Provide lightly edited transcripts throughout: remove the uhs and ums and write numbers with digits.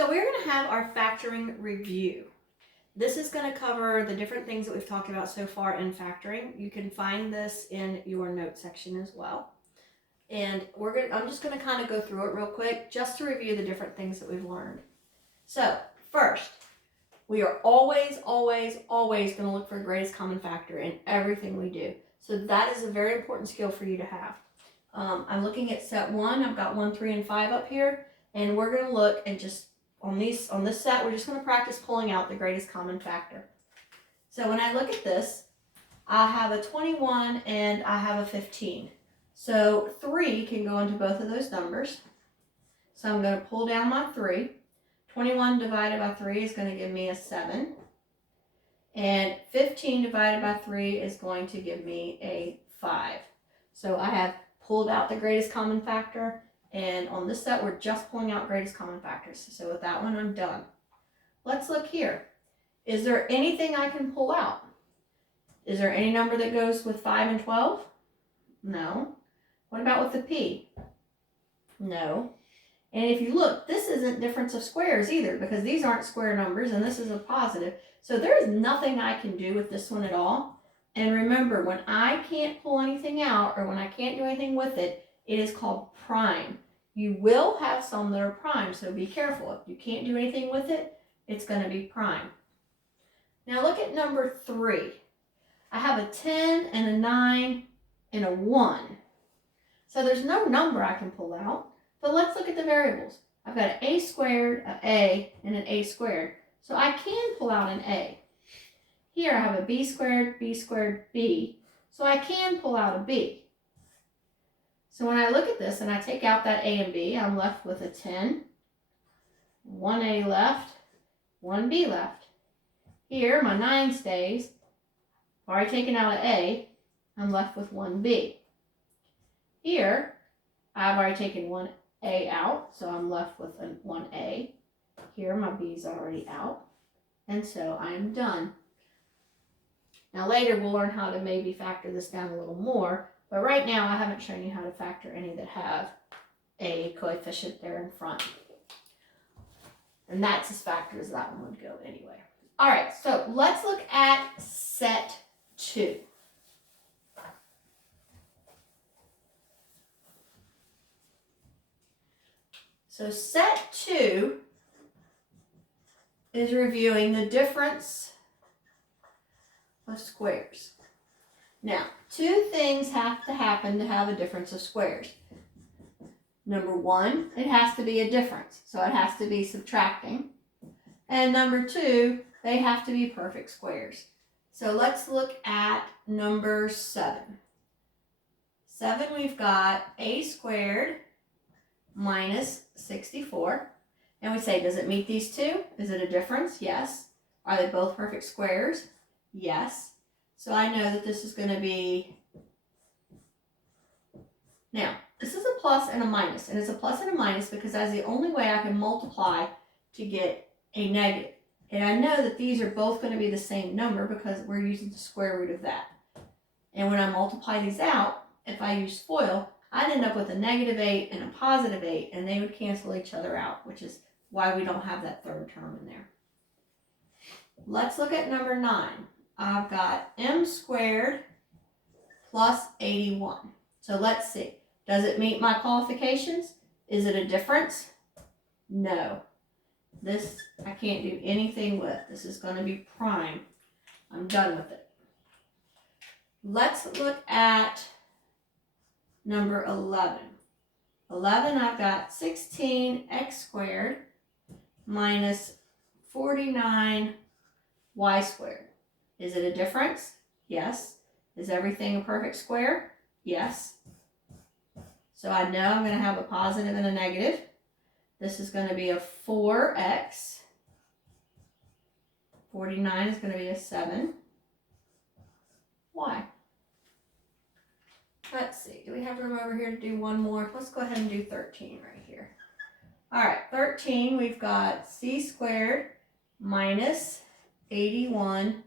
So we're going to have our factoring review. This is going to cover the different things that we've talked about so far in factoring. You can find this in your note section as well. And I'm just going to kind of go through it real quick just to review the different things that we've learned. So first, we are always going to look for greatest common factor in everything we do. So that is a very important skill for you to have. I'm looking at set 1. I've got 1, 3, and 5 up here. And we're going to look and just on this set, we're just going to practice pulling out the greatest common factor. So when I look at this, I have a 21 and I have a 15. So 3 can go into both of those numbers. So I'm going to pull down my 3. 21 divided by 3 is going to give me a 7. And 15 divided by 3 is going to give me a 5. So I have pulled out the greatest common factor. And on this set, we're just pulling out greatest common factors. So with that one, I'm done. Let's look here. Is there anything I can pull out? Is there any number that goes with 5 and 12? No. What about with the P? No. And if you look, this isn't difference of squares either, because these aren't square numbers and this is a positive. So there is nothing I can do with this one at all. And remember, when I can't pull anything out or when I can't do anything with it, it is called prime. You will have some that are prime, so be careful. If you can't do anything with it, it's going to be prime. Now look at number 3. I have a 10 and a 9 and a 1. So there's no number I can pull out, but let's look at the variables. I've got an a squared, an a, and an a squared. So I can pull out an a. Here I have a b squared, b. So I can pull out a b. So when I look at this and I take out that a and b, I'm left with a 10, 1a left, 1b left. Here, my 9 stays. I've already taken out an a, I'm left with 1b. Here, I've already taken 1a out, so I'm left with a 1a. Here, my b's already out, and so I am done. Now later, we'll learn how to maybe factor this down a little more. But right now, I haven't shown you how to factor any that have a coefficient there in front. And that's as factor as that one would go anyway. All right, so let's look at set 2. So set 2 is reviewing the difference of squares. Now, 2 things have to happen to have a difference of squares. Number 1, it has to be a difference, so it has to be subtracting. And number 2, they have to be perfect squares. So let's look at number 7. 7, we've got a squared minus 64. And we say, does it meet these 2? Is it a difference? Yes. Are they both perfect squares? Yes. So I know that this is going to be, now, this is a plus and a minus, and it's a plus and a minus because that's the only way I can multiply to get a negative. And I know that these are both going to be the same number because we're using the square root of that. And when I multiply these out, if I use FOIL, I'd end up with a -8 and a +8, and they would cancel each other out, which is why we don't have that third term in there. Let's look at number 9. I've got m squared plus 81. So let's see. Does it meet my qualifications? Is it a difference? No. This I can't do anything with. This is going to be prime. I'm done with it. Let's look at number 11. 11, I've got 16x squared minus 49y squared. Is it a difference? Yes. Is everything a perfect square? Yes. So I know I'm going to have a positive and a negative. This is going to be a 4x. 49 is going to be a 7. Why? Let's see. Do we have room over here to do one more? Let's go ahead and do 13 right here. All right, 13, we've got c squared minus 81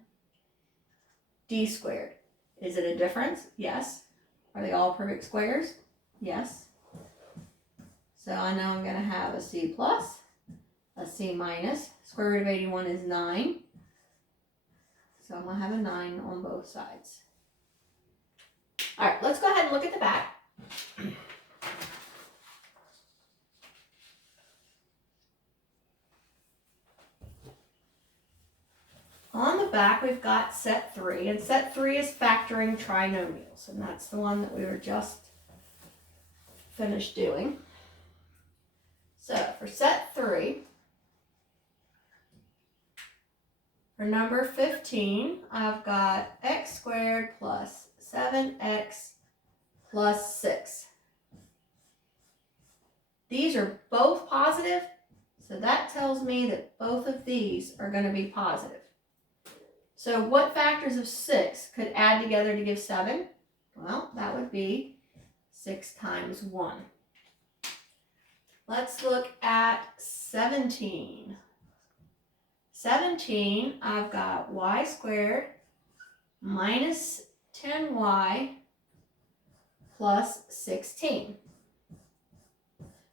d squared. Is it a difference? Yes. Are they all perfect squares? Yes. So I know I'm going to have a c plus, a let's see, minus. Square root of 81 is 9. So I'm going to have a 9 on both sides. All right, let's go ahead and look at the back. On the back, we've got set 3, and set 3 is factoring trinomials, and that's the one that we were just finished doing. So for set 3, for number 15, I've got x squared plus 7x plus 6. These are both positive, so that tells me that both of these are going to be positive. So what factors of 6 could add together to give 7? Well, that would be 6 times 1. Let's look at 17. 17, I've got y squared minus 10y plus 16.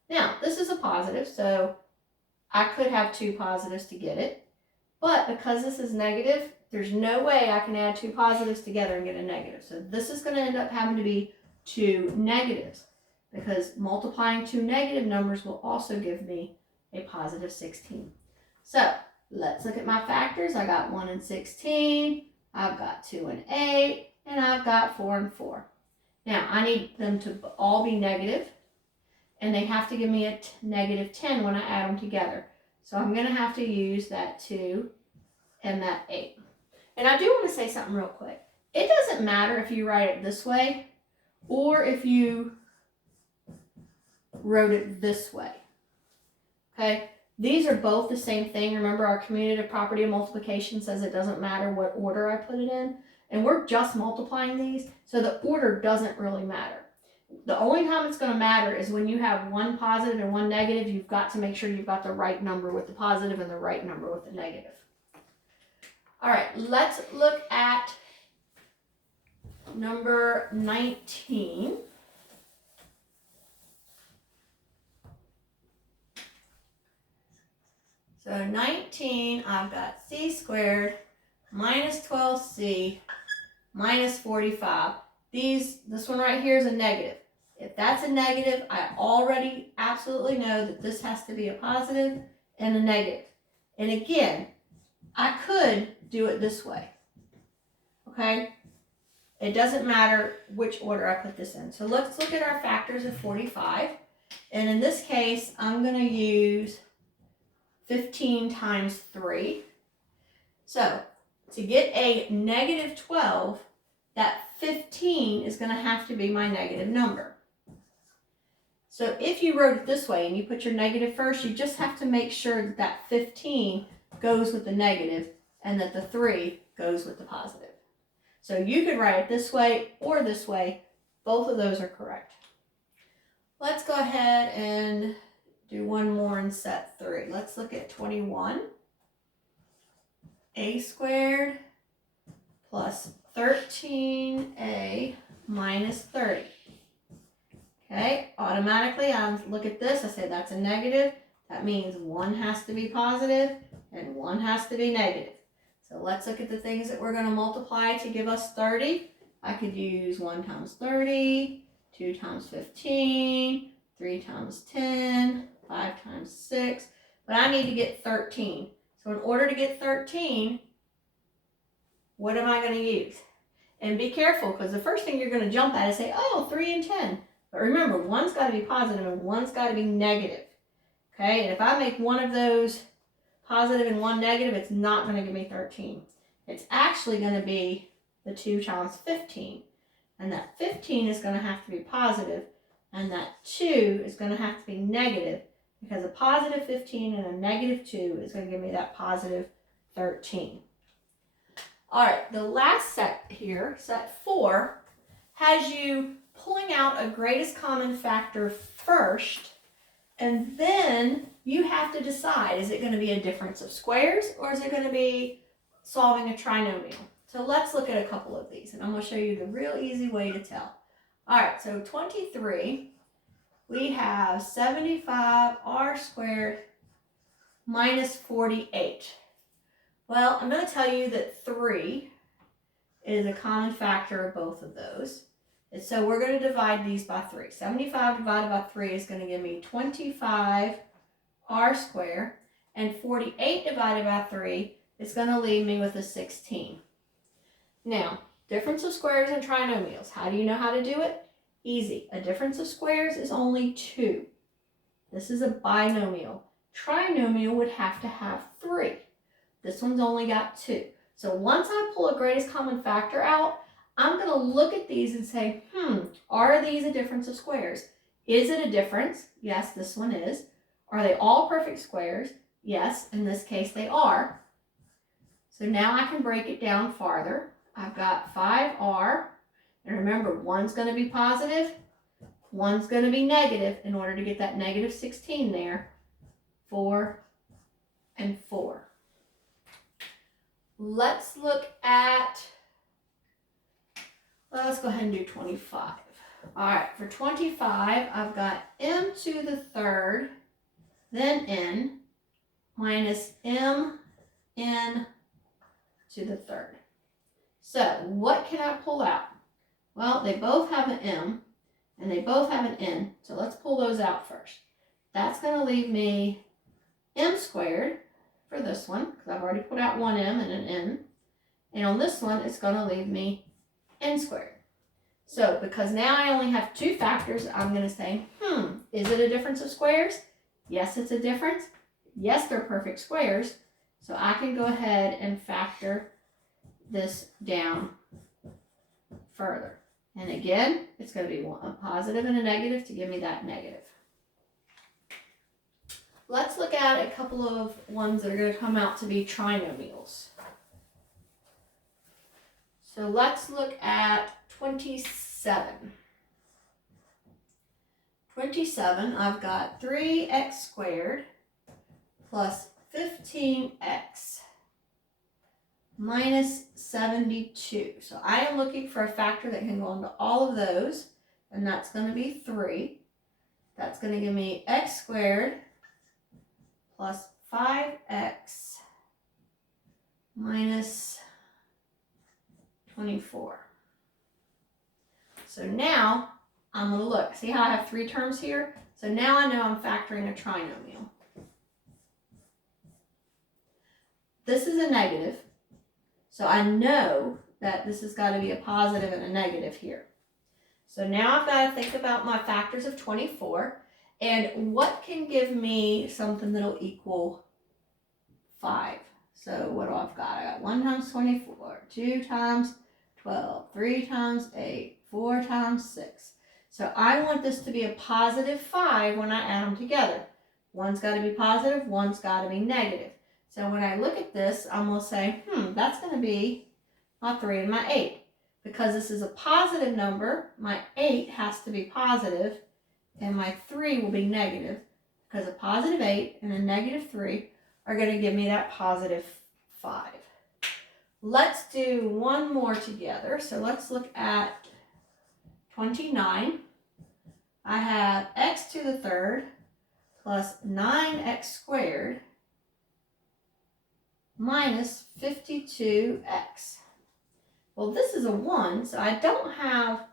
Now, this is a positive, so I could have 2 positives to get it. But because this is negative, there's no way I can add 2 positives together and get a negative. So this is going to end up having to be 2 negatives, because multiplying 2 negative numbers will also give me a positive 16. So let's look at my factors. I got 1 and 16, I've got 2 and 8, and I've got 4 and 4. Now I need them to all be negative, and they have to give me a negative 10 when I add them together. So I'm going to have to use that 2 and that 8. And I do want to say something real quick. It doesn't matter if you write it this way or if you wrote it this way. Okay? These are both the same thing. Remember, our commutative property of multiplication says it doesn't matter what order I put it in. And we're just multiplying these, so the order doesn't really matter. The only time it's going to matter is when you have one positive and one negative. You've got to make sure you've got the right number with the positive and the right number with the negative. All right, let's look at number 19. So 19, I've got c squared minus 12c minus 45. This one right here is a negative. If that's a negative, I already absolutely know that this has to be a positive and a negative. And again, I could do it this way, okay? It doesn't matter which order I put this in. So let's look at our factors of 45. And in this case, I'm going to use 15 times 3. So to get a negative 12, that 15 is going to have to be my negative number. So if you wrote it this way and you put your negative first, you just have to make sure that that 15 goes with the negative and that the 3 goes with the positive. So you could write it this way or this way. Both of those are correct. Let's go ahead and do one more in set 3. Let's look at 21. A squared plus 13a minus 30. Okay, automatically I look at this, I say that's a negative. That means one has to be positive and one has to be negative. So let's look at the things that we're going to multiply to give us 30. I could use 1 times 30, 2 times 15, 3 times 10, 5 times 6. But I need to get 13. So in order to get 13, what am I going to use? And be careful, because the first thing you're going to jump at is say, oh, 3 and 10. But remember, one's got to be positive and one's got to be negative. Okay, and if I make one of those positive and one negative, it's not going to give me 13. It's actually going to be the 2 times 15. And that 15 is going to have to be positive, and that 2 is going to have to be negative, because a positive 15 and a negative 2 is going to give me that positive 13. All right, the last set here, set 4, has you pulling out a greatest common factor first, and then you have to decide, is it going to be a difference of squares or is it going to be solving a trinomial? So let's look at a couple of these, and I'm going to show you the real easy way to tell. All right, so 23, we have 75r squared minus 48. Well, I'm going to tell you that 3 is a common factor of both of those. And so we're going to divide these by 3. 75 divided by 3 is going to give me 25r squared. And 48 divided by 3 is going to leave me with a 16. Now, difference of squares and trinomials. How do you know how to do it? Easy. A difference of squares is only 2. This is a binomial. Trinomial would have to have 3. This one's only got 2. So once I pull a greatest common factor out, I'm going to look at these and say, are these a difference of squares? Is it a difference? Yes, this one is. Are they all perfect squares? Yes, in this case they are. So now I can break it down farther. I've got 5r, and remember, one's going to be positive, one's going to be negative in order to get that negative 16 there. 4 and 4. Let's look at, well, let's go ahead and do 25. All right, for 25, I've got m to the third, then n, minus m n to the third. So what can I pull out? Well, they both have an m, and they both have an n, so let's pull those out first. That's going to leave me m squared for this one, because I've already put out one m and an n. And on this one, it's going to leave me n squared. So because now I only have 2 factors, I'm going to say, is it a difference of squares? Yes, it's a difference. Yes, they're perfect squares. So I can go ahead and factor this down further. And again, it's going to be a positive and a negative to give me that negative. Let's look at a couple of ones that are going to come out to be trinomials. So let's look at 27. 27, I've got 3x squared plus 15x minus 72. So I am looking for a factor that can go into all of those, and that's going to be 3. That's going to give me x squared plus 5x minus 24. So now I'm going to look. See how I have 3 terms here? So now I know I'm factoring a trinomial. This is a negative, so I know that this has got to be a positive and a negative here. So now I've got to think about my factors of 24. And what can give me something that'll equal 5? So what do I've got? I got 1 times 24, 2 times 12, 3 times 8, 4 times 6. So I want this to be a positive 5 when I add them together. One's got to be positive, one's got to be negative. So when I look at this, I'm going to say, that's going to be my 3 and my 8. Because this is a positive number, my 8 has to be positive, and my 3 will be negative, because a positive 8 and a negative 3 are going to give me that positive 5. Let's do one more together. So let's look at 29. I have x to the third plus 9x squared minus 52x. Well, this is a 1, so I don't have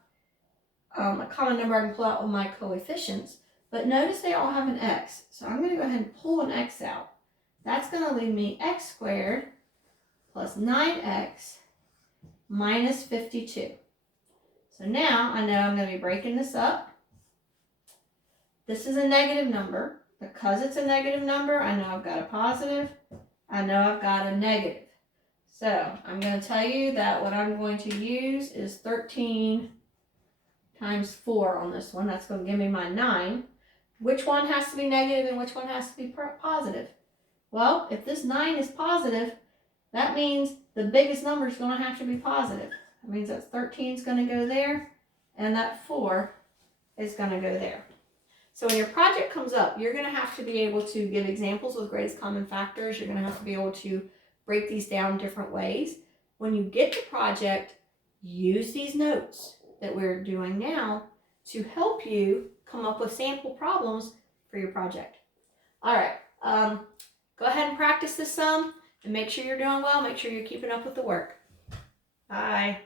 a common number I can pull out with my coefficients, but notice they all have an x. So I'm going to go ahead and pull an x out. That's going to leave me x squared plus 9x minus 52. So now I know I'm going to be breaking this up. This is a negative number. Because it's a negative number, I know I've got a positive. I know I've got a negative. So I'm going to tell you that what I'm going to use is 13 times 4 on this one. That's going to give me my 9. Which one has to be negative and which one has to be positive? Well, if this 9 is positive, that means the biggest number is going to have to be positive. That means that 13 is going to go there, and that 4 is going to go there. So when your project comes up, you're going to have to be able to give examples with greatest common factors. You're going to have to be able to break these down different ways. When you get the project, use these notes that we're doing now to help you come up with sample problems for your project. All right, go practice this some and make sure you're doing well. Make sure you're keeping up with the work. Bye.